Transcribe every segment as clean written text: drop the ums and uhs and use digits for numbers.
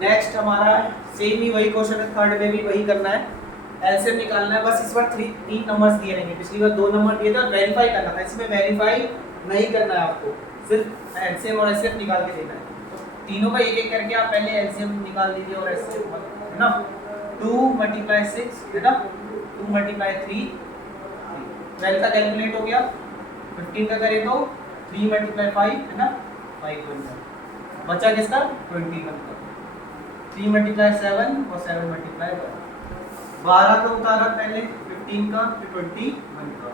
Next हमारा same ही वही question है, थर्ड में भी वही करना है, एलसीएम निकालना है। बस इस बार तीन नंबर्स दिए रहेंगे, पिछली बार 2 नंबर दिए थे और वेरीफाई करना था, इसमें वेरीफाई नहीं करना है आपको, सिर्फ एलसीएम और एचसीएफ निकाल के देना है। तो तीनों का एक एक करके आप पहले एलसीएम निकाल दीजिए और एचसीएफ, है ना। 2 × 6 है ना, 2 × 3, 12 का कैलकुलेट हो गया, 15 का करें तो 3 × 5 है ना, 5 बन गया, बचा किसका 21 का, 3 × 7 और 7 × 1, 12 का उतारा पहले, 15 का, फिर 21 का।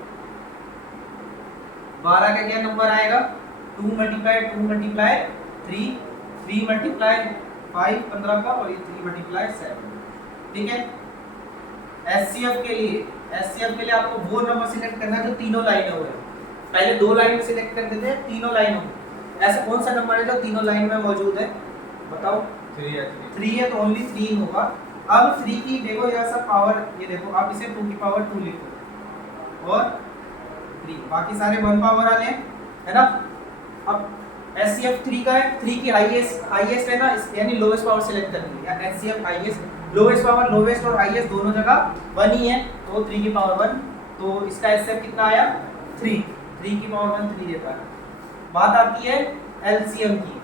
12 का क्या नंबर आएगा, 2 × 2 × 3, 3 × 5 15 का, और ये 3 × 7, ठीक है। एचसीएफ के लिए आपको वो नंबर सिलेक्ट करना है जो तीनों लाइनों में, पहले 2 लाइन में सिलेक्ट कर देते हैं, तीनों लाइनों में। ऐसा कौन सा नंबर है जो तीनों लाइन में मौजूद है, बताओ। 3 है तो ओनली 3 होगा। अब 3 की देखो यह सब पावर, ये देखो आप इसे 2 की पावर 2 लिखो और 3, बाकी सारे 1 पावर वाले हैं, है ना। अब एचसीएफ 3 का है, 3 की हाईएस्ट है ना, यानी लोवेस्ट पावर सिलेक्ट करनी है, या HCF highest, lowest power, lowest और हाईएस्ट दोनों जगह 1 ही है, तो 3 की पावर 1, तो इसका एचसीएफ कितना आया 3, 3 की पावर 1 3 देता है। बात आती है एलसीएम की,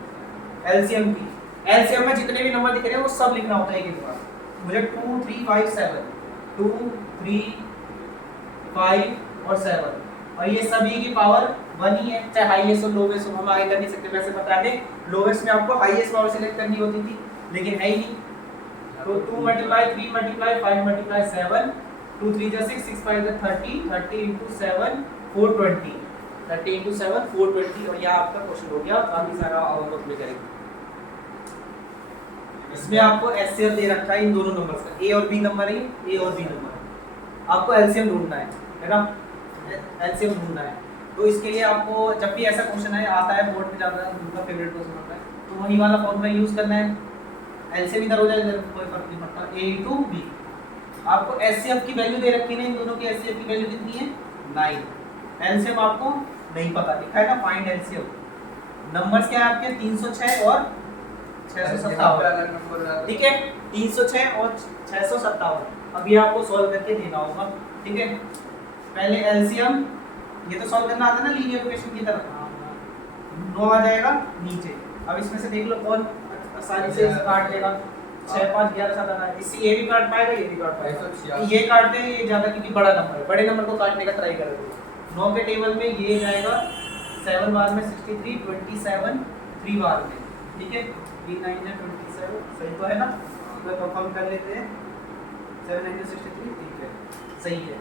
एलसीएम में जितने भी नंबर दिख रहे हैं वो सब लिखना होता है एक बार। मुझे 2 3 5 7, 2 3 5 और 7, और ये सभी की पावर 1 ही है, चाहे हाईएस्ट और लोवेस्ट हो, हम आगे कर नहीं सकते। वैसे बता दें, लोवेस्ट में आपको हाईएस्ट पावर सिलेक्ट करनी होती थी, लेकिन है ही नहीं, तो 2 × 3 × 5 × 7, 2 3 6, 6 5 30, 30 × 7 420, 30 × 7 420, और यहाँ आपका क्वेश्चन हो गया, बाकी सारा आउटपुट में करेंगे। इसमें आपको एचसीएफ दे रखा है इन दोनों नंबर्स का, ए और बी नंबर है, ए और बी नंबर है, आपको एलसीएम ढूंढना है ना, एलसीएम ढूंढना है। तो इसके लिए आपको जब भी ऐसा क्वेश्चन है आता है बोर्ड में जाता है, उनका फेवरेट क्वेश्चन होता है, तो वही वाला फॉर्मूला यूज करना है, एलसीएम इधर हो जाए इधर कोई फर्क नहीं पड़ता, a to b। आपको एचसीएफ की वैल्यू दे रखी है, इन दोनों की एचसीएफ की वैल्यू कितनी है 9, एलसीएम आपको नहीं पता, लिखा है ना फाइंड एलसीएम। नंबर्स क्या है आपके 306 और 657, ठीक है, 306 और 657। अब ये आपको सॉल्व करके देना होगा, ठीक है। पहले एलसीएम, ये तो सॉल्व करना आता है ना लीनियर इक्वेशन की तरह, 9 आ जाएगा नीचे। अब इसमें से देख लो कौन आसानी से काट लेगा, 6 5 11 7 8, इससे ये भी काट पाएगा, ये भी काट पाएगा, ये काटते हैं ये ज्यादा क्योंकि बड़ा नंबर है, बड़े नंबर को काटने का ट्राई करोगे। 9 के टेबल में ये जाएगा 7 बार में 63, 27 3 बार में, ठीक है, 3 9 27, सही तो है ना, तो कंफर्म कर लेते हैं, 7 9 63, ठीक है, सही है।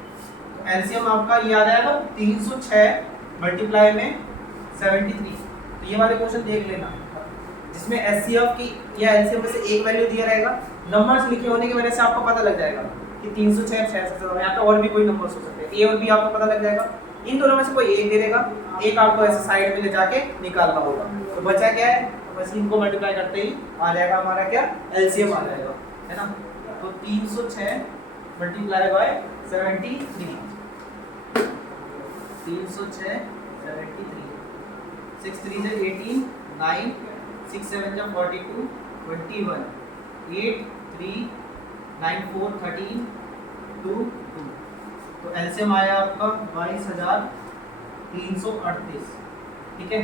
तो एलसीएम आपका ये आ जाएगा 306 मल्टीप्लाई में 73। तो ये वाले क्वेश्चन देख लेना, जिसमें एचसीएफ की या एलसीएम में से एक वैल्यू दिया रहेगा, नंबर्स लिखे होने की वजह से आपको पता लग जाएगा कि 306 657, यहाँ पे और भी कोई नंबर्स हो सकते हैं, ए और बी आपको पता लग जाएगा। इन दोनों में से कोई एक दे देगा, एक आपको ऐसे साइड में ले जाके निकालना होगा। तो बचा क्या है, बस इनको मल्टीप्लाई करते ही आ जाएगा हमारा क्या एलसीएम आ जाएगा, है ना। तो 306 मल्टीप्लाई बाय 73, 306 73, 6 3 से 18, 9 6 7 जा 42, 21, 8 3 9 4 13 2 2। तो एलसीएम आया आपका 22,338, ठीक है,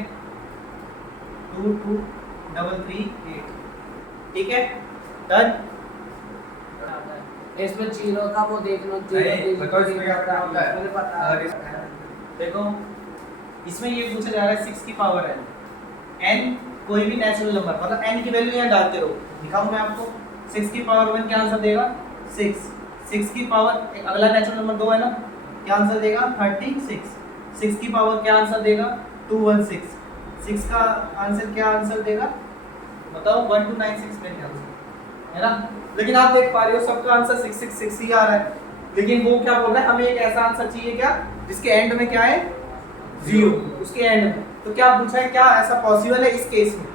2 2 3 3 8, ठीक है, डन। इसमें जीरो का वो देख लो, मुझे पता है। देखो इसमें ये पूछा जा रहा है 6 की पावर है, n कोई भी नेचुरल नंबर, मतलब n की वैल्यू यहाँ डालते रहो, दिखाऊं मैं आपको। 6 की पावर 1 क्या आंसर देगा 6, 6 की पावर अगला नेचुरल नंबर 2 है ना, क्या आंसर देगा 36, 6 की पावर क्या आंसर देगा 216, 6 का आंसर क्या आंसर देगा बताओ 1296 में क्या आंसर है ना। लेकिन आप देख पा रहे हो सबका आंसर 666 ही आ रहा है, लेकिन वो क्या बोल रहा है हमें एक ऐसा आंसर चाहिए क्या जिसके एंड में क्या है 0, उसके एंड में। तो क्या पूछा है, क्या ऐसा पॉसिबल है इस केस में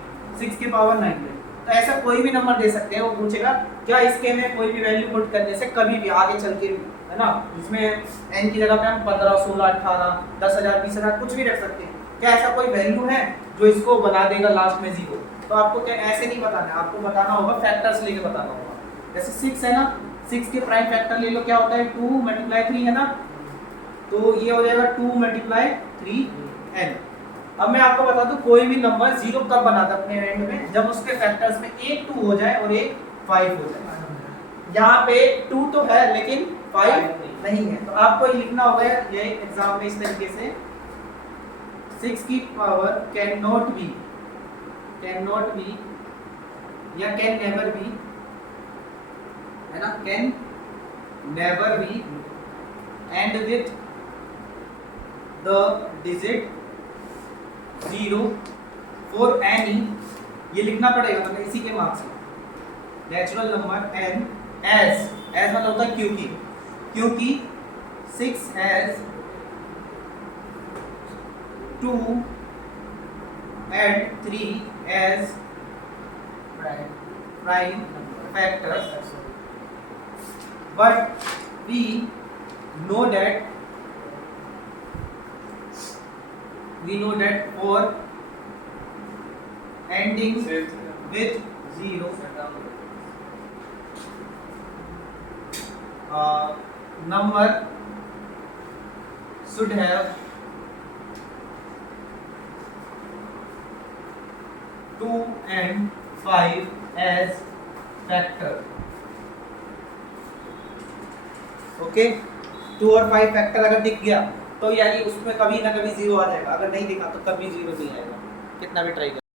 6 की पावर 9 में, तो ऐसा कोई भी नंबर दे सकते हैं। वो पूछेगा क्या इसके में कोई भी वैल्यू पुट करने से कभी भी आगे चल के, है ना, इसमें n की जगह पे हम 15 16 18 10,000 20,000 कुछ भी रख सकते हैं, क्या ऐसा कोई वैल्यू है जो इसको बना देगा लास्ट में 0, तो आपको क्या ऐसे नहीं बताना है, आपको बताना होगा फैक्टर्स लेके बताना होगा। जैसे 6 है ना, 6 के प्राइम फैक्टर ले लो, क्या होता है 2 × 3 है ना, तो ये हो जाएगा 2 × 3n। अब मैं आपको बता दूं कोई भी नंबर 0 कब बनाता है अपने एंड में, जब उसके फैक्टर्स में एक 2 हो जाए और एक 5 हो जाए। यहाँ पे 2 तो है लेकिन 5 नहीं है, तो आपको ये लिखना होगा ये एग्जाम में इस तरीके से 6 की पावर कैन नॉट बी या कैन नेवर बी, है ना, can never be and with the digit 0 for any, ये लिखना पड़ेगा मतलब इसी के मार्क्स में, नेचुरल नंबर n एज मतलब होता है क्योंकि 6 has 2 and 3 as prime factors, but we know that for ending with 0 number should have 2 and 5 as factor। Okay, 2 और 5 फैक्टर अगर दिख गया तो यानी उसमें कभी ना कभी 0 आ जाएगा, अगर नहीं दिखा तो कभी 0 नहीं आएगा, कितना भी ट्राई